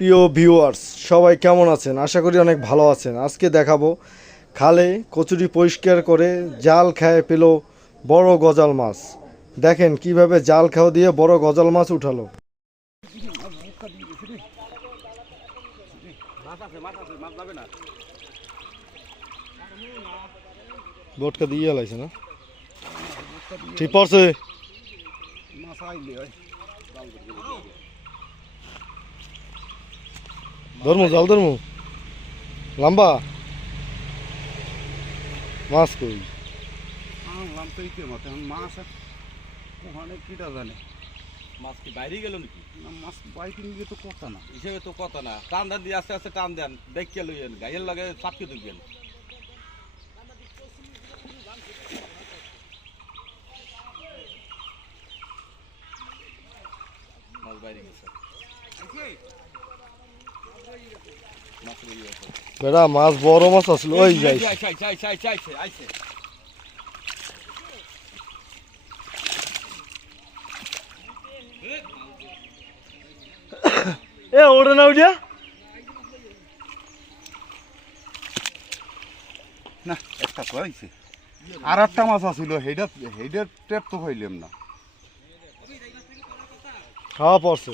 প্রিয় ভিউয়ার্স সবাই কেমন আছেন? আশা করি অনেক ভালো আছেন। আজকে দেখাবো খালে কচুরি পরিষ্কার করে জাল খায় পেল বড় গজাল মাছ। দেখেন কীভাবে জাল খাওয়া দিয়ে বড় গজাল মাছ উঠালো। দিয়ে না? ঠিক পড়ছে ধর্ম জাল ধর্ম? লম্বা? মাছ কই? মাছ ওখানে কিটা জানে? মাছ কি বাইরে গেল নাকি? না মাছ বাইকে নিয়ে তো কথা না। হিসেবে তো কথা না। টান দেন দিয়ে আস্তে আস্তে টান দেন। দেখিয়ে লইয়েন গাইয়ের লগে চাপকে ঢুকেন মাছ বাইরে গেছে। বেড়া মাছ বড় মাছ আসলো ওই যাই এ ওড়ে না উঠিয়া না একটা আর একটা মাছ টেপ তো পাইলাম না। খাওয়া পড়ছে।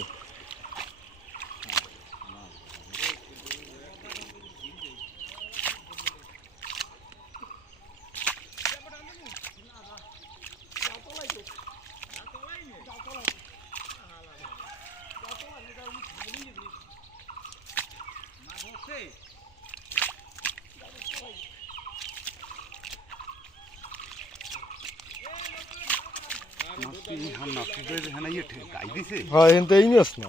হ্যাঁ এনতে এই মাছ না।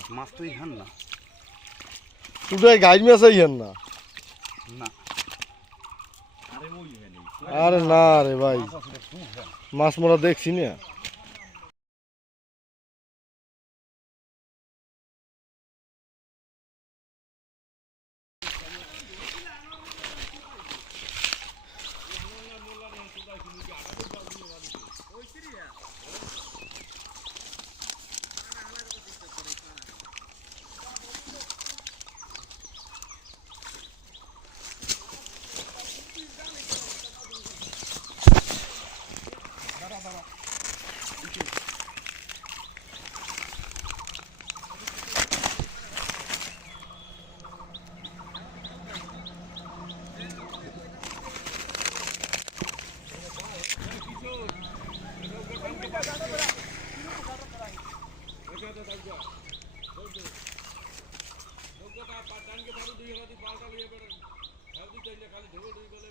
ইহান না তুই গাইড মাছ আইয়েন না। আরে না রে ভাই, মাছ মোরা দেখছি না। পাল্টা লিয়ে বেড়েন খালি ঢেউ ঢুই বলে